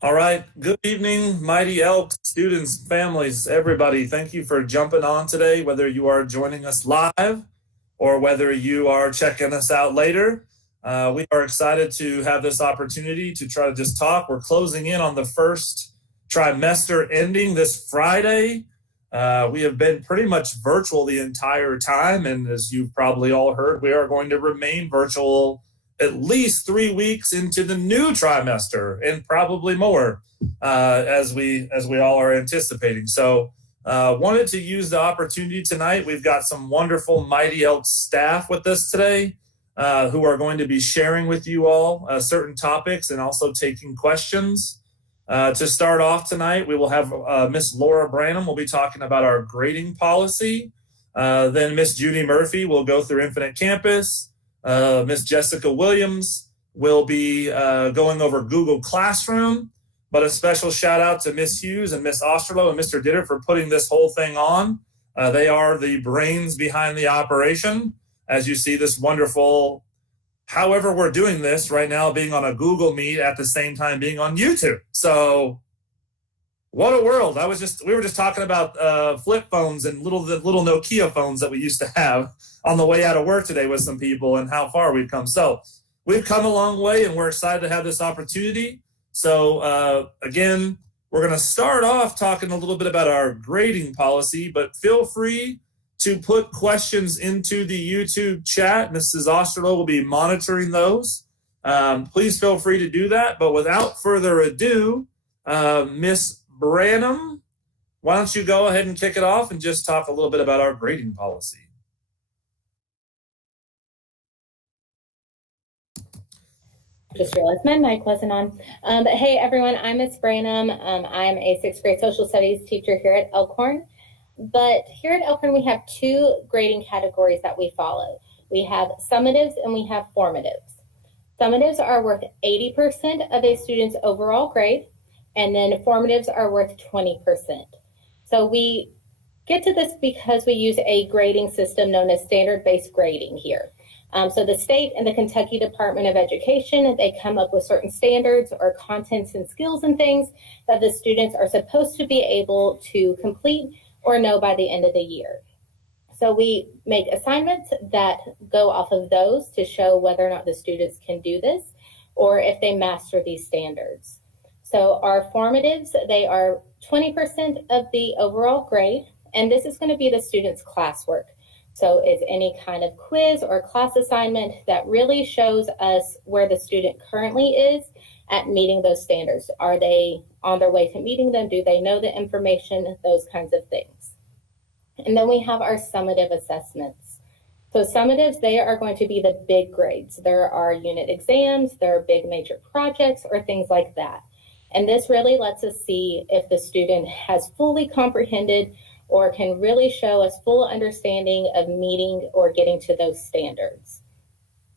All right. Good evening, Mighty Elk students, families, everybody. Thank you for jumping on today, whether you are joining us live or whether you are checking us out later. We are excited to have this opportunity to try to just talk. We're closing in on the first trimester ending this Friday. We have been pretty much virtual the entire time. And as you've probably all heard, we are going to remain virtual at least 3 weeks into the new trimester and probably more as we all are anticipating. So wanted to use the opportunity tonight. We've got some wonderful Mighty Elk staff with us today who are going to be sharing with you all certain topics and also taking questions. To start off tonight, we will have Miss Laura Branham will be talking about our grading policy. Then Miss Judy Murphy will go through Infinite Campus. Miss Jessica Williams will be going over Google Classroom, but a special shout out to Miss Hughes and Miss Osterloh and Mr. Ditter for putting this whole thing on. They are the brains behind the operation. As you see this wonderful, however we're doing this right now, being on a Google Meet at the same time being on YouTube. So what a world. We were just talking about flip phones and the little Nokia phones that we used to have on the way out of work today with some people and how far we've come. So we've come a long way and we're excited to have this opportunity. So again, we're going to start off talking a little bit about our grading policy, but feel free to put questions into the YouTube chat. Mrs. Osterloh will be monitoring those. Please feel free to do that. But without further ado, Miss Branham, why don't you go ahead and kick it off and just talk a little bit about our grading policy. Just realized my mic wasn't on. But hey, everyone, I'm Miss Branham. I'm a sixth grade social studies teacher here at Elkhorn. But here at Elkhorn, we have two grading categories that we follow. We have summatives and we have formatives. Summatives are worth 80% of a student's overall grade, and then formatives are worth 20%. So we get to this because we use a grading system known as standard-based grading here. So the state and the Kentucky Department of Education, they come up with certain standards or contents and skills and things that the students are supposed to be able to complete or know by the end of the year. So we make assignments that go off of those to show whether or not the students can do this or if they master these standards. So our formatives, they are 20% of the overall grade, and this is going to be the student's classwork. So it's any kind of quiz or class assignment that really shows us where the student currently is at meeting those standards. Are they on their way to meeting them? Do they know the information? Those kinds of things. And then we have our summative assessments. So summatives, they are going to be the big grades. There are unit exams, there are big major projects or things like that. And this really lets us see if the student has fully comprehended or can really show us full understanding of meeting or getting to those standards.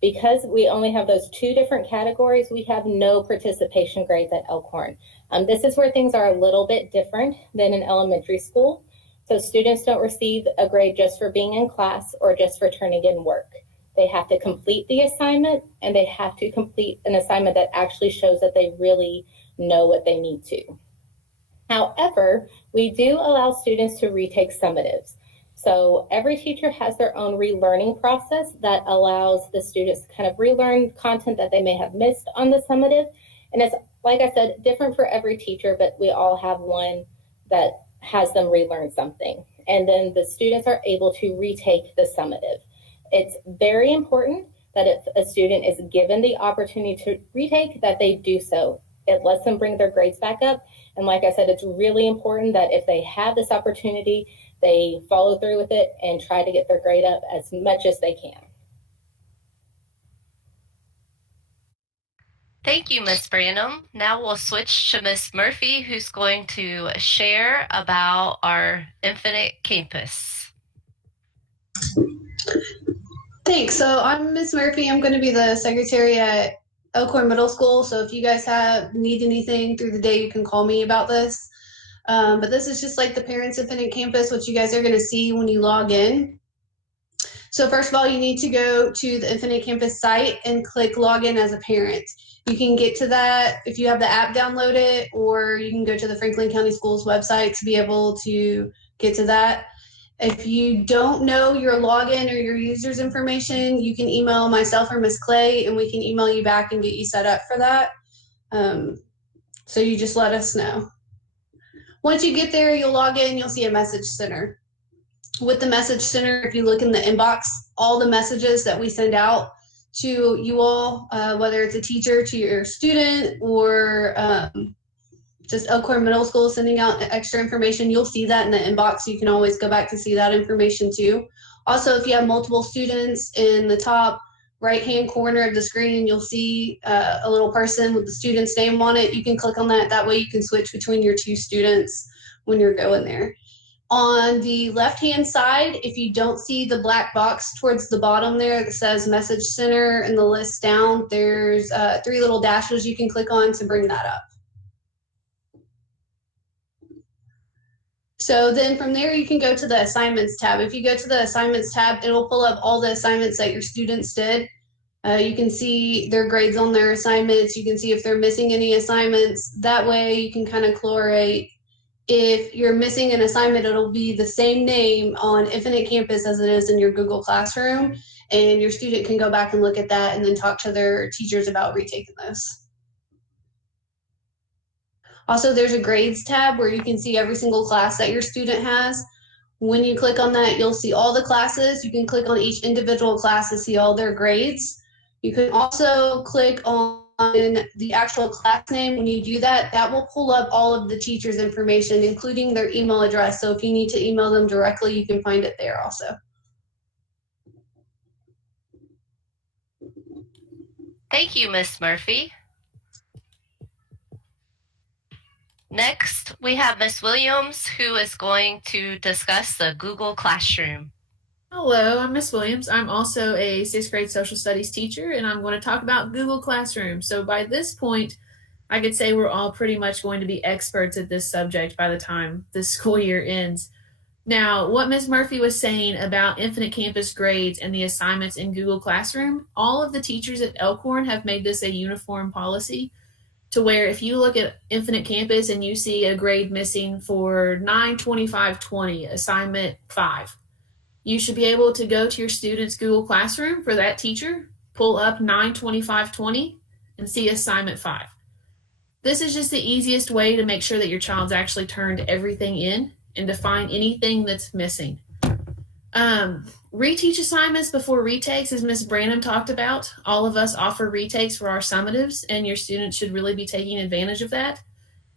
Because we only have those two different categories, we have no participation grades at Elkhorn. This is where things are a little bit different than in elementary school. So students don't receive a grade just for being in class or just for turning in work. They have to complete the assignment, and they have to complete an assignment that actually shows that they really know what they need to. However, we do allow students to retake summatives. So every teacher has their own relearning process that allows the students to kind of relearn content that they may have missed on the summative. And it's, like I said, different for every teacher, but we all have one that has them relearn something. And then the students are able to retake the summative. It's very important that if a student is given the opportunity to retake, that they do so. It lets them bring their grades back up. And like I said, it's really important that if they have this opportunity, they follow through with it and try to get their grade up as much as they can. Thank you, Ms. Branham. Now we'll switch to Ms. Murphy, who's going to share about our Infinite Campus. Thanks. So I'm Ms. Murphy. I'm going to be the secretary at Elkhorn Middle School. So if you guys need anything through the day, you can call me about this. But this is just like the Parents Infinite Campus, which you guys are going to see when you log in. So first of all, you need to go to the Infinite Campus site and click login as a parent. You can get to that if you have the app downloaded, or you can go to the Franklin County Schools website to be able to get to that. If you don't know your login or your user's information, you can email myself or Miss Clay, and we can email you back and get you set up for that. So you just let us know. Once you get there, you'll log in, you'll see a message center. With the message center, if you look in the inbox, all the messages that we send out to you all, whether it's a teacher to your student or just Elkhorn Middle School sending out extra information, you'll see that in the inbox. You can always go back to see that information too. Also, if you have multiple students, in the top right-hand corner of the screen, you'll see a little person with the student's name on it. You can click on that. That way you can switch between your two students when you're going there. On the left-hand side, if you don't see the black box towards the bottom there that says Message Center and the list down, there's 3 little dashes you can click on to bring that up. So then from there, you can go to the Assignments tab. If you go to the Assignments tab, it'll pull up all the assignments that your students did. You can see their grades on their assignments. You can see if they're missing any assignments. That way you can kind of correlate. If you're missing an assignment, it'll be the same name on Infinite Campus as it is in your Google Classroom, and your student can go back and look at that and then talk to their teachers about retaking this. Also, there's a grades tab where you can see every single class that your student has. When you click on that, you'll see all the classes. You can click on each individual class to see all their grades. You can also click on the actual class name. When you do that, that will pull up all of the teachers' information, including their email address. So if you need to email them directly, you can find it there also. Thank you, Ms. Murphy. Next, we have Ms. Williams, who is going to discuss the Google Classroom. Hello, I'm Ms. Williams. I'm also a 6th grade social studies teacher, and I'm going to talk about Google Classroom. So by this point, I could say we're all pretty much going to be experts at this subject by the time this school year ends. Now, what Ms. Murphy was saying about Infinite Campus grades and the assignments in Google Classroom, all of the teachers at Elkhorn have made this a uniform policy, to where if you look at Infinite Campus and you see a grade missing for 9/25/20, assignment 5, you should be able to go to your student's Google Classroom for that teacher, pull up 9/25/20, and see assignment 5. This is just the easiest way to make sure that your child's actually turned everything in and to find anything that's missing. Reteach assignments before retakes, as Ms. Branham talked about. All of us offer retakes for our summatives, and your students should really be taking advantage of that.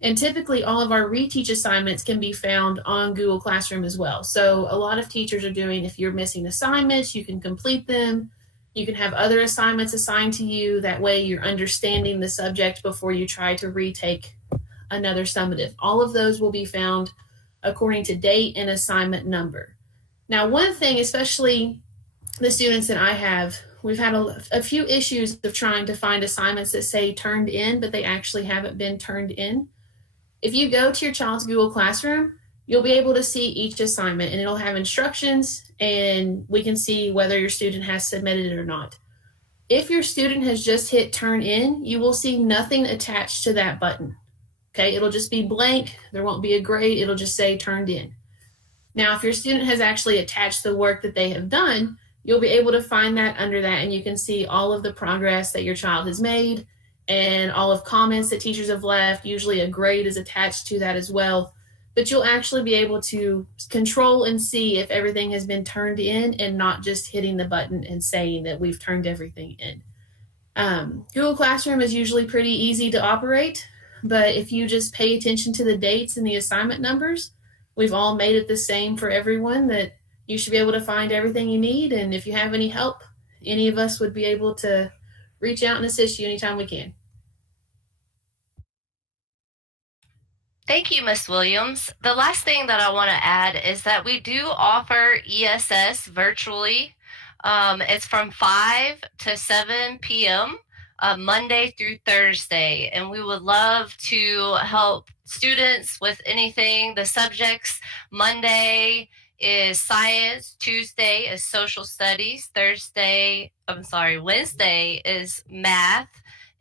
And typically, all of our reteach assignments can be found on Google Classroom as well. So a lot of teachers are doing, if you're missing assignments, you can complete them. You can have other assignments assigned to you. That way you're understanding the subject before you try to retake another summative. All of those will be found according to date and assignment number. Now, one thing, especially the students that I have, we've had a few issues of trying to find assignments that say turned in, but they actually haven't been turned in. If you go to your child's Google Classroom, you'll be able to see each assignment, and it'll have instructions, and we can see whether your student has submitted it or not. If your student has just hit turn in, you will see nothing attached to that button. Okay, it'll just be blank. There won't be a grade. It'll just say turned in. Now, if your student has actually attached the work that they have done, you'll be able to find that under that, and you can see all of the progress that your child has made and all of comments that teachers have left. Usually a grade is attached to that as well, but you'll actually be able to control and see if everything has been turned in and not just hitting the button and saying that we've turned everything in. Google Classroom is usually pretty easy to operate, but if you just pay attention to the dates and the assignment numbers, we've all made it the same for everyone, that you should be able to find everything you need. And if you have any help, any of us would be able to reach out and assist you anytime we can. Thank you, Ms. Williams. The last thing that I want to add is that we do offer ESS virtually. It's from 5 to 7 p.m. Monday through Thursday, and we would love to help students with anything. The subjects Monday is science, Tuesday is social studies, Wednesday is math,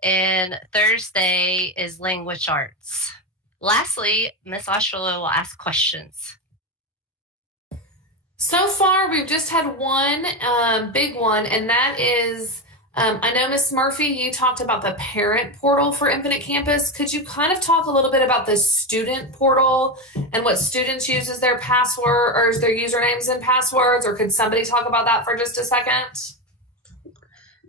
and Thursday is language arts. Lastly, Ms. Osholo will ask questions. So far, we've just had one big one, and that is, I know Ms. Murphy, you talked about the parent portal for Infinite Campus. Could you kind of talk a little bit about the student portal and what students use as their password or as their usernames and passwords, or could somebody talk about that for just a second?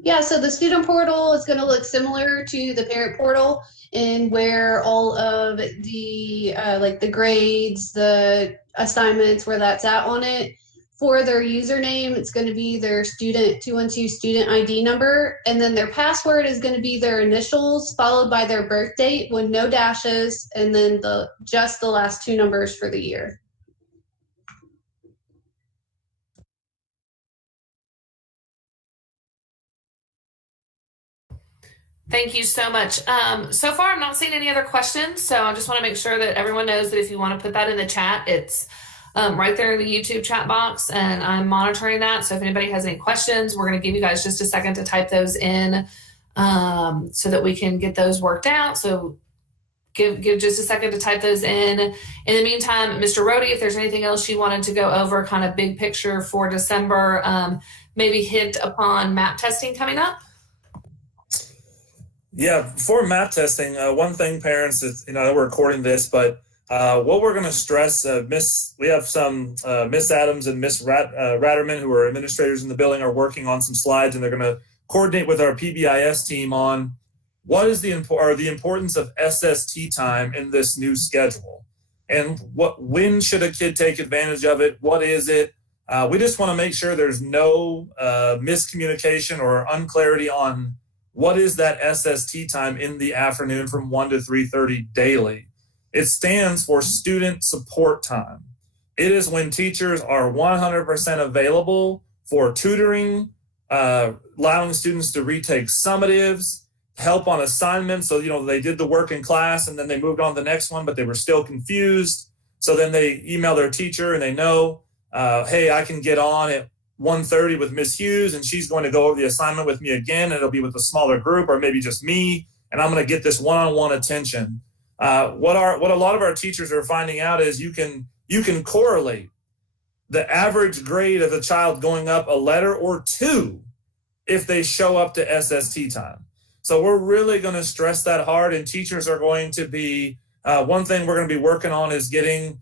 Yeah, so the student portal is going to look similar to the parent portal, and where all of the like the grades, the assignments, where that's at on it. For their username, it's going to be their student 212 student ID number, and then their password is going to be their initials followed by their birth date with no dashes, and then just the last two numbers for the year. Thank you so much. So far, I'm not seeing any other questions, so I just want to make sure that everyone knows that if you want to put that in the chat, it's right there in the YouTube chat box, and I'm monitoring that. So if anybody has any questions, we're going to give you guys just a second to type those in so that we can get those worked out. So give just a second to type those in. In the meantime, Mr. Rohde, if there's anything else you wanted to go over, kind of big picture for December, maybe hint upon map testing coming up. Yeah, for map testing, one thing, parents, is, we're recording this, but what we're going to stress, we have some Miss Adams and Miss Ratterman, who are administrators in the building, are working on some slides, and they're going to coordinate with our PBIS team on what is the importance of SST time in this new schedule, and when should a kid take advantage of it? What is it? We just want to make sure there's no miscommunication or unclarity on what is that SST time in the afternoon from 1 to 3:30 daily. It stands for student support time. It is when teachers are 100% available for tutoring, allowing students to retake summatives, help on assignments. So, they did the work in class and then they moved on to the next one, but they were still confused. So then they email their teacher and they know, hey, I can get on at 1:30 with Miss Hughes, and she's going to go over the assignment with me again, and it'll be with a smaller group or maybe just me, and I'm going to get this one-on-one attention. What a lot of our teachers are finding out is you can correlate the average grade of a child going up a letter or two if they show up to SST time. So we're really going to stress that hard, and teachers are going to be, one thing we're going to be working on is getting,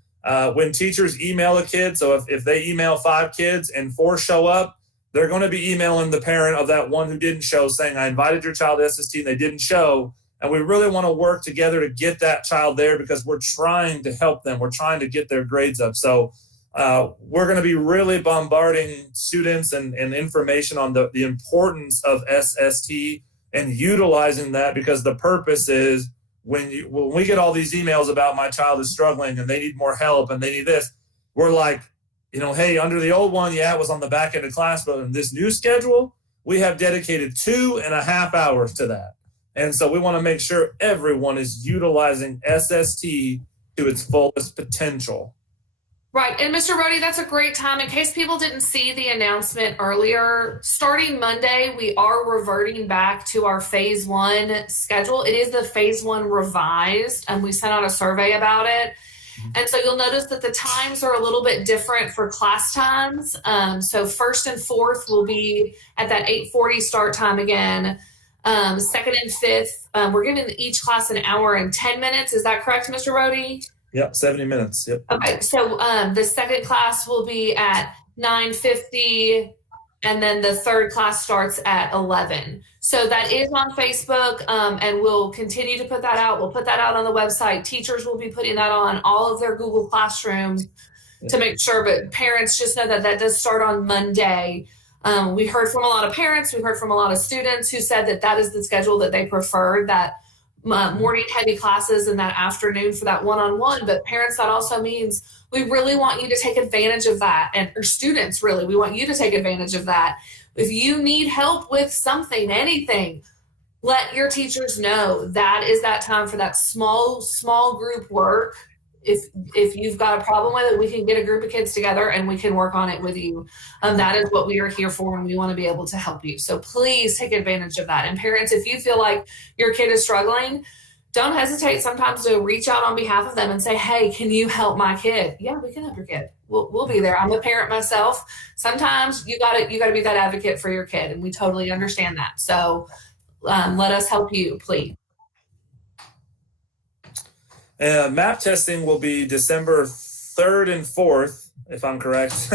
when teachers email a kid, so if they email 5 kids and 4 show up, they're going to be emailing the parent of that one who didn't show saying, I invited your child to SST and they didn't show. And we really want to work together to get that child there because we're trying to help them. We're trying to get their grades up. So we're going to be really bombarding students and information on the importance of SST and utilizing that, because the purpose is when we get all these emails about my child is struggling and they need more help and they need this, we're like, hey, under the old one, it was on the back end of class, but in this new schedule, we have dedicated 2.5 hours to that. And so we want to make sure everyone is utilizing SST to its fullest potential. Right. And Mr. Rohde, that's a great time. In case people didn't see the announcement earlier, starting Monday, we are reverting back to our phase 1 schedule. It is the phase 1 revised, and we sent out a survey about it. And so you'll notice that the times are a little bit different for class times. So first and fourth will be at that 8:40 start time again. Second and fifth, we're giving each class an hour and 10 minutes. Is that correct, Mr. Rohde? Yep, 70 minutes. Yep. Okay, so the second class will be at 9:50, and then the third class starts at 11. So that is on Facebook, and we'll continue to put that out. We'll put that out on the website. Teachers will be putting that on all of their Google Classrooms to make sure, but parents just know that does start on Monday. We heard from a lot of parents, we heard from a lot of students who said that is the schedule that they preferred, that morning heavy classes and that afternoon for that one-on-one. But parents, that also means we really want you to take advantage of that. And or students, really, we want you to take advantage of that. If you need help with something, anything, let your teachers know that is that time for that small group work if you've got a problem with it, we can get a group of kids together and we can work on it with you. That is what we are here for, and we want to be able to help you. So please take advantage of that. And parents, if you feel like your kid is struggling, don't hesitate sometimes to reach out on behalf of them and say, hey, can you help my kid? Yeah, we can help your kid. We'll be there. I'm a parent myself. Sometimes you gotta be that advocate for your kid, and we totally understand that. So let us help you, please. Map testing will be December 3rd and 4th, if I'm correct.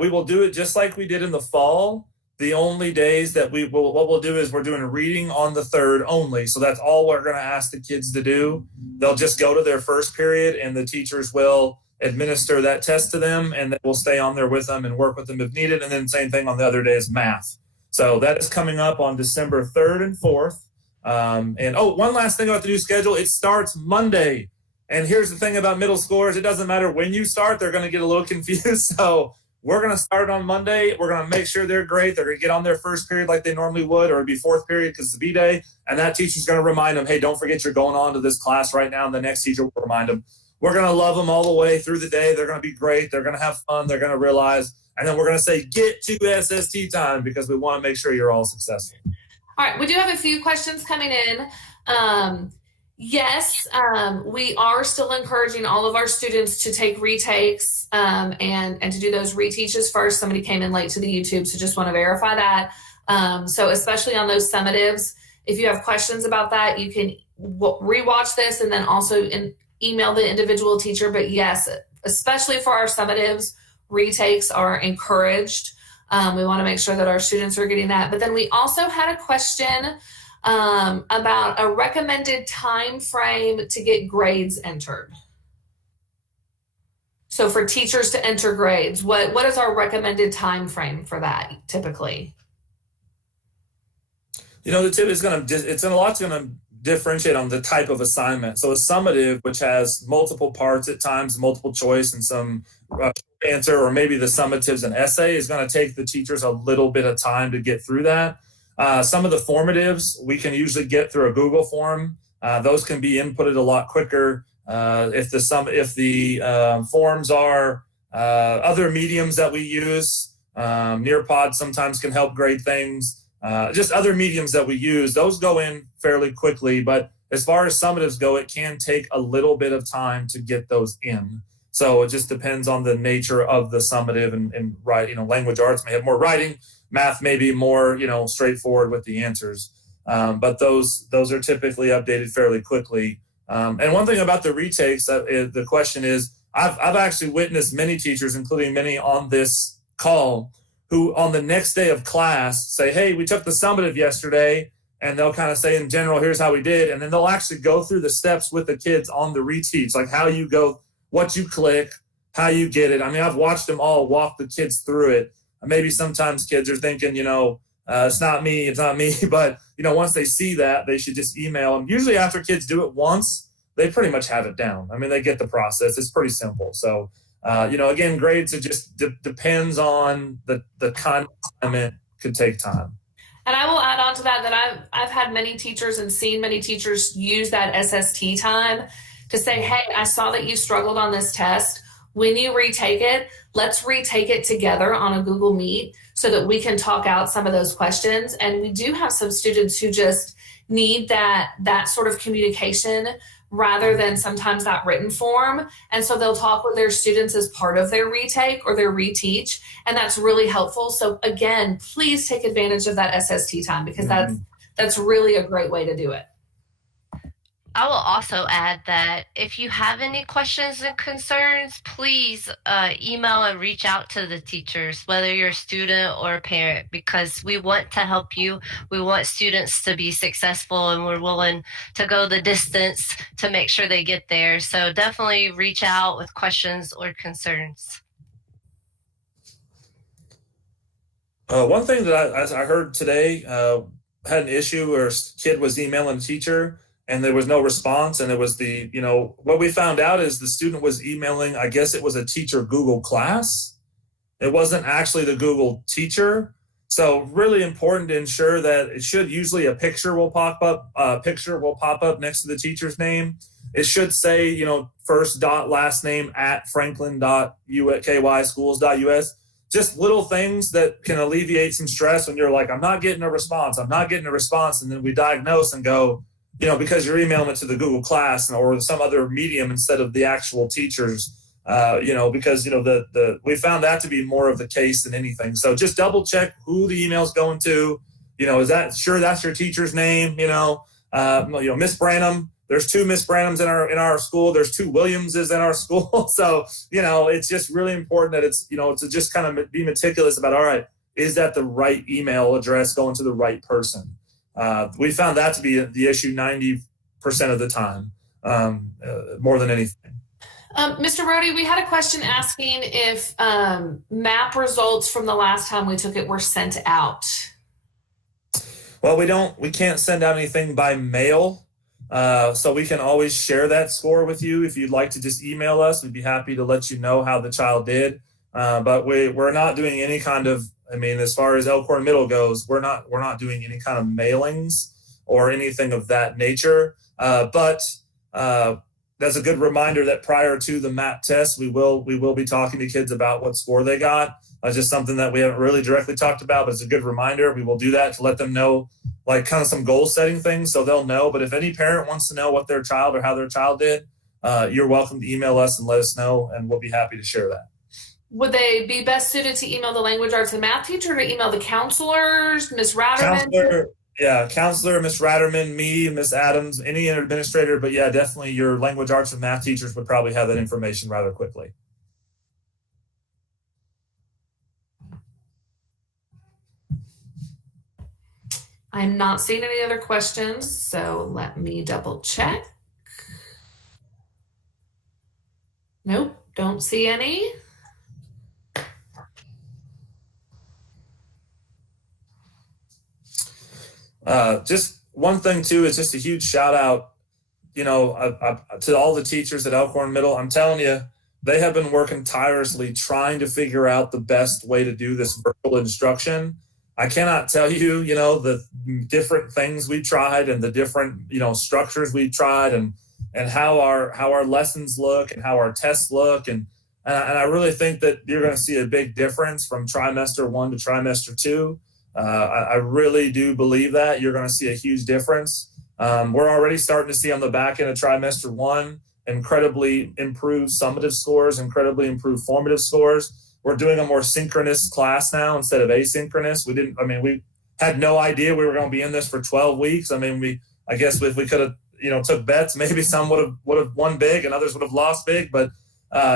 We will do it just like we did in the fall. The only days that what we'll do is we're doing a reading on the 3rd only. So that's all we're going to ask the kids to do. They'll just go to their first period, and the teachers will administer that test to them, and then we'll stay on there with them and work with them if needed. And then same thing on the other days, math. So that is coming up on December 3rd and 4th. One last thing about the new schedule, it starts Monday. And here's the thing about middle schoolers, it doesn't matter when you start, they're going to get a little confused. So we're going to start on Monday. We're going to make sure they're great. They're going to get on their first period like they normally would, or it'd be 4th period because it's the B-Day. And that teacher's going to remind them, hey, don't forget you're going on to this class right now. And the next teacher will remind them. We're going to love them all the way through the day. They're going to be great. They're going to have fun. They're going to realize. And then we're going to say, get to SST time, because we want to make sure you're all successful. All right, we do have a few questions coming in. Yes, we are still encouraging all of our students to take retakes and to do those reteaches first. Somebody came in late to the YouTube, so just want to verify that. So especially on those summatives, if you have questions about that, you can rewatch this and then also email the individual teacher. But yes, especially for our summatives, retakes are encouraged. We want to make sure that our students are getting that. But then we also had a question about a recommended time frame to get grades entered. So for teachers to enter grades, what is our recommended time frame for that typically? The tip is going to differentiate on the type of assignment. So a summative, which has multiple parts at times, multiple choice and some answer, or maybe the summatives and essay, is going to take the teachers a little bit of time to get through that. Some of the formatives we can usually get through a Google form. Those can be inputted a lot quicker. If the forms are other mediums that we use, Nearpod sometimes can help grade things. Just other mediums that we use, those go in fairly quickly. But as far as summatives go, it can take a little bit of time to get those in. So it just depends on the nature of the summative, and language arts may have more writing, math may be more, straightforward with the answers. But those are typically updated fairly quickly. And one thing about the retakes, the question is, I've actually witnessed many teachers, including many on this call, who on the next day of class say, hey, we took the summative yesterday, and they'll kind of say in general, here's how we did. And then they'll actually go through the steps with the kids on the reteach, like how you go, what you click, how you get it. I mean, I've watched them all walk the kids through it. Maybe sometimes kids are thinking, it's not me. But, once they see that, they should just email them. Usually after kids do it once, they pretty much have it down. I mean, they get the process. It's pretty simple. So, again, grades, it just depends on the kind of assignment, could take time. And I will add on to that I've had many teachers and seen many teachers use that SST time to say, hey, I saw that you struggled on this test. When you retake it, let's retake it together on a Google Meet so that we can talk out some of those questions. And we do have some students who just need that sort of communication rather than sometimes that written form. And so they'll talk with their students as part of their retake or their reteach. And that's really helpful. So again, please take advantage of that SST time, because that's really a great way to do it. I will also add that if you have any questions and concerns, please email and reach out to the teachers, whether you're a student or a parent, because we want to help you. We want students to be successful, and we're willing to go the distance to make sure they get there. So definitely reach out with questions or concerns. One thing that I heard today, had an issue where a kid was emailing a teacher and there was no response. And it was what we found out is the student was emailing, I guess it was a teacher Google class. It wasn't actually the Google teacher. So really important to ensure that it should usually a picture will pop up next to the teacher's name. it should say, you know, first dot last name at franklin.kyschools.us. Just little things that can alleviate some stress when you're like, I'm not getting a response. And then we diagnose and go, you know, because you're emailing it to the Google Class or some other medium instead of the actual teachers, you know, because, you know, we found that to be more of the case than anything. So just double check who the email's going to, you know, that's your teacher's name, you know, Miss Branham. There's 2 Miss Branhams in our school. There's 2 Williamses in our school. So, you know, it's just really important that it's, you know, to just kind of be meticulous about, all right, is that the right email address going to the right person? We found that to be the issue 90% of the time, more than anything. Mr. Rohde, we had a question asking if MAP results from the last time we took it were sent out. Well, we can't send out anything by mail. So we can always share that score with you. If you'd like to just email us, we'd be happy to let you know how the child did. But we're not doing any kind of, I mean, as far as Elkhorn Middle goes, we're not doing any kind of mailings or anything of that nature. But that's a good reminder that prior to the MAP test, we will be talking to kids about what score they got. Just something that we haven't really directly talked about, but it's a good reminder. We will do that to let them know, like, kind of some goal setting things so they'll know. But if any parent wants to know what their child or how their child did, you're welcome to email us and let us know, and we'll be happy to share that. Would they be best suited to email the language arts and math teacher, or to email the counselors, Ms. Ratterman? Counselor, Ms. Ratterman, me, Ms. Adams, any administrator. But yeah, definitely your language arts and math teachers would probably have that information rather quickly. I'm not seeing any other questions, so let me double check. Nope, don't see any. Just one thing too is just a huge shout out, you know, to all the teachers at Elkhorn Middle. I'm telling you, they have been working tirelessly trying to figure out the best way to do this virtual instruction. I cannot tell you, you know, the different things we tried and the different, you know, structures we tried and how our lessons look and how our tests look. And I really think that you're going to see a big difference from trimester 1 to trimester 2. I really do believe that you're going to see a huge difference. We're already starting to see on the back end of trimester 1 incredibly improved summative scores, incredibly improved formative scores. We're doing a more synchronous class now instead of asynchronous. We had no idea we were going to be in this for 12 weeks. I guess if we could have, you know, took bets, maybe some would have won big and others would have lost big. But,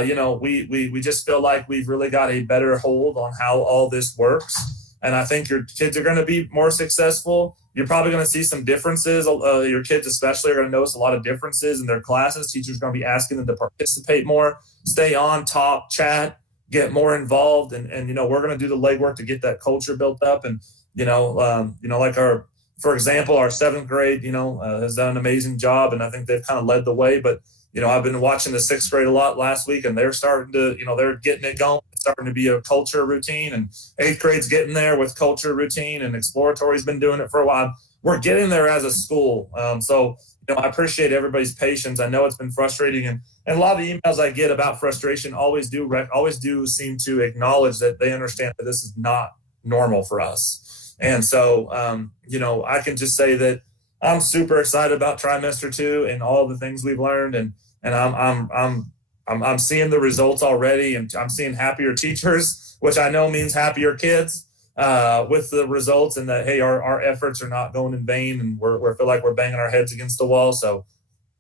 you know, we just feel like we've really got a better hold on how all this works. And I think your kids are going to be more successful. You're probably going to see some differences. Your kids especially are going to notice a lot of differences in their classes. Teachers are going to be asking them to participate more, stay on, talk, chat, get more involved. And you know, we're going to do the legwork to get that culture built up. And, like for example, our 7th grade, has done an amazing job. And I think they've kind of led the way. But, I've been watching the 6th grade a lot last week, and they're starting to, they're getting it going. It's starting to be a culture routine, and 8th grade's getting there with culture routine, and exploratory's been doing it for a while. We're getting there as a school. So I appreciate everybody's patience. I know it's been frustrating, and a lot of the emails I get about frustration always do seem to acknowledge that they understand that this is not normal for us. And so, I can just say that I'm super excited about trimester 2 and all the things we've learned, and I'm seeing the results already, and I'm seeing happier teachers, which I know means happier kids with the results, and that, hey, our efforts are not going in vain, and we feel like we're banging our heads against the wall. So,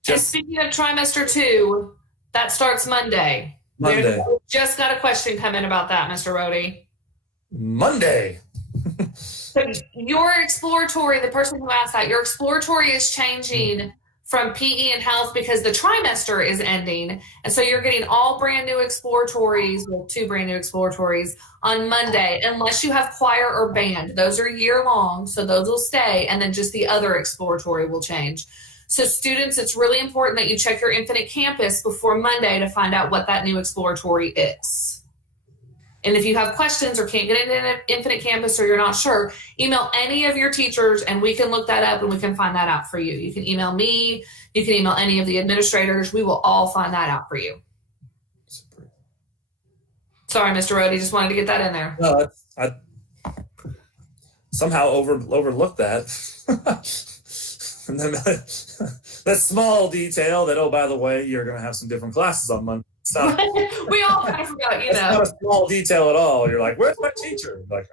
and speaking of trimester 2, that starts Monday. Just got a question come in about that, Mr. Rohde. Monday. So your exploratory, the person who asked that, your exploratory is changing from PE and health because the trimester is ending. And so you're getting all brand new exploratories, well, 2 brand new exploratories on Monday, unless you have choir or band. Those are year long, so those will stay. And then just the other exploratory will change. So students, it's really important that you check your Infinite Campus before Monday to find out what that new exploratory is. And if you have questions or can't get into Infinite Campus or you're not sure, email any of your teachers and we can look that up and we can find that out for you. You can email me, you can email any of the administrators. We will all find that out for you. Sorry, Mr. Rohde, just wanted to get that in there. No, I somehow overlooked that. And then that small detail that, oh, by the way, you're going to have some different classes on Monday. It's not, we all kind of forgot, you it's know. not a small detail at all. You're like, where's my teacher? Like,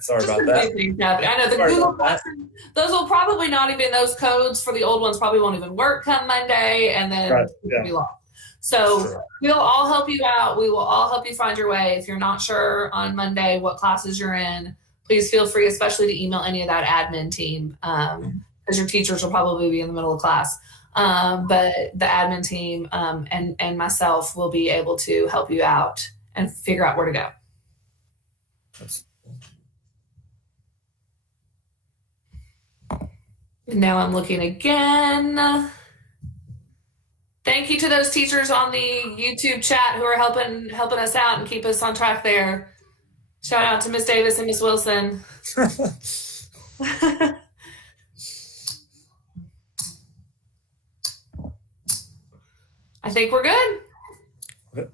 sorry about that. I know the Sorry Google about Classroom, those will probably not even, those codes for the old ones probably won't even work come Monday, and then it'll be lost. So Sure. We'll all help you out. We will all help you find your way. If you're not sure on Monday what classes you're in, please feel free, especially to email any of that admin team, because your teachers will probably be in the middle of class. But the admin team and myself will be able to help you out and figure out where to go. Now I'm looking again. Thank you to those teachers on the YouTube chat who are helping us out and keep us on track there. Shout out to Miss Davis and Miss Wilson. I think we're good. Okay.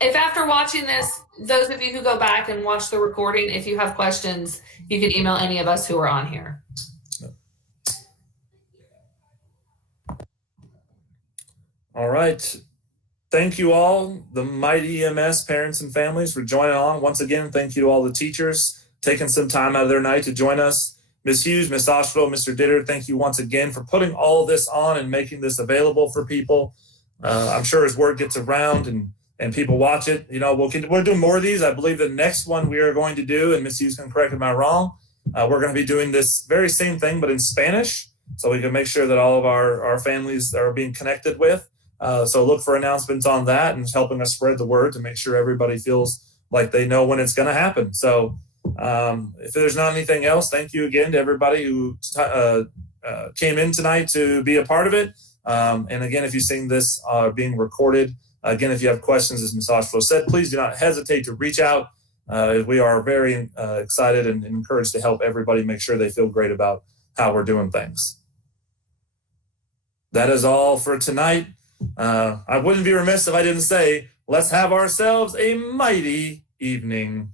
If after watching this, those of you who go back and watch the recording, if you have questions, you can email any of us who are on here. All right. Thank you all, the mighty EMS parents and families, for joining on. Once again, thank you to all the teachers taking some time out of their night to join us. Ms. Hughes, Ms. Oshville, Mr. Ditter, thank you once again for putting all this on and making this available for people. I'm sure as word gets around and people watch it, you know, we'll do more of these. I believe the next one we are going to do, and Ms. Hughes can correct me if I'm wrong, we're going to be doing this very same thing, but in Spanish, so we can make sure that all of our families are being connected with. So look for announcements on that and helping us spread the word to make sure everybody feels like they know when it's going to happen. So if there's not anything else, thank you again to everybody who came in tonight to be a part of it. And again, if you've seen this being recorded, again, if you have questions, as Ms. Oshville said, please do not hesitate to reach out. We are very excited and encouraged to help everybody make sure they feel great about how we're doing things. That is all for tonight. I wouldn't be remiss if I didn't say, let's have ourselves a mighty evening.